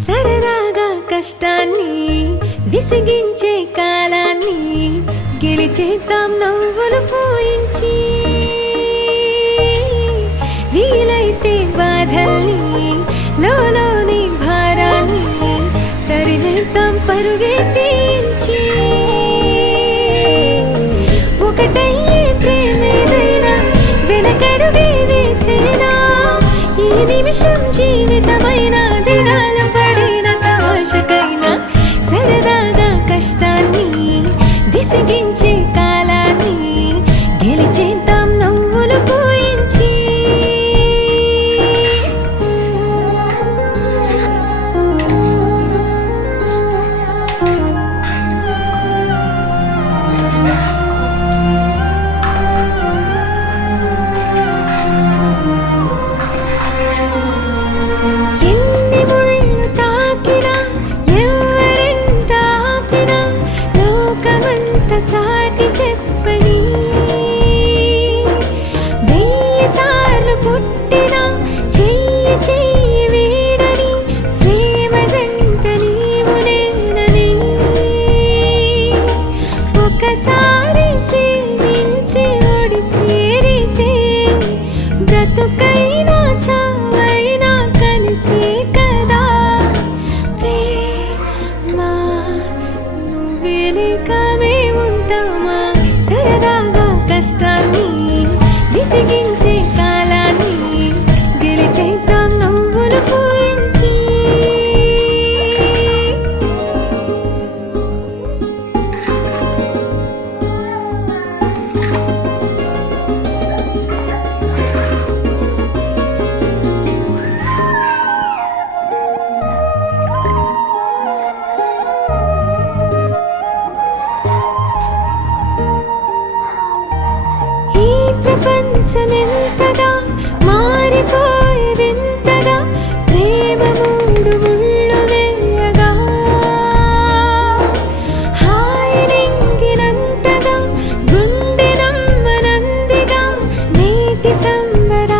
సరదాగా కష్టాన్ని విసిగించే కాలాన్ని గెలిచేద్దాం నవ్వులు పోయించి, వీలైతే బాధల్ని లోలోని భారాన్ని తరినేద్దాం పరుగెత్తించి, ఒకటయ్యే ప్రేమేదైనా వెనకడుగే వేసేనా, ఈ నిమిషం జీవితమైన దిగాల పడిన తమాషకైనా సరదాగా కష్టాన్ని విసిగించే కాలాన్ని గెలిచేద్దాం నవ్వులు పోయించి. ఎన్ని ముళ్ళు తాకినా ఎవరెంత ఆపినా లోకమంత చాటి చెప్పని, 1000 సార్లు పుట్టినా చెయ్యి చెయ్యి వీడని ప్రేమ జంట నీవు నేనని, ఒకసారి ప్రేమించి ఓడి చేరితే బ్రతుకైనా చావైనా కలిసే కదా ప్రేమా, నువ్వే లేక మేముంటామా, సరదాగా కష్టాన్ని విసిగించే కాలాన్ని గెలిచేద్దాం నవ్వులు పోయించి. ఈ ప్రపంచమెంతగా మారిపోయే వింతగా ప్రేమ మూడు ముళ్ళు వేయగా, హాయి నింగినంతగా గుండె నమ్మనందిగా నేటి సంబర